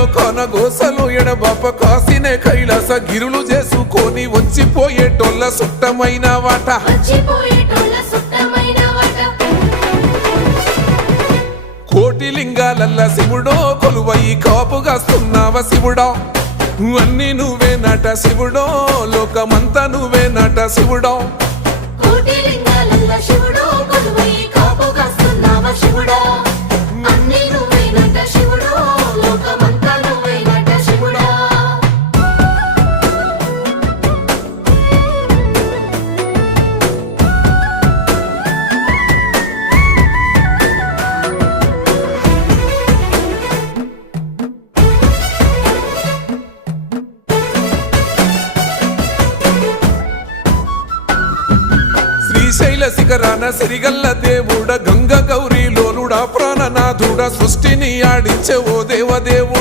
అడవిలో కొనగోసలు ఎడబాప కాసినే కైలాస గిరులు చేసుకొని వచ్చిపోయేటోళ్ళ సుట్టమైన వాట కోటి లింగాలల్ల శివుడో కొలువయి కాపుగాస్తున్నావ శివుడా అన్ని నువ్వే నట శివుడో లోకమంతా నువ్వే నట శివుడో కోటి లింగాలల్ల శివుడో కొలువయి కాపుగాస్తున్నావ శివుడా అన్ని నువ్వే నట శివుడో లోకమంతా నువ్వే నట శివుడా శ్రీశైల శిఖరాన సిరిగల్ల దేవుడ గంగ గౌరీ లోలుడా ప్రాణనాథుడ సృష్టిని ఆడించే ఓ దేవదేవుడ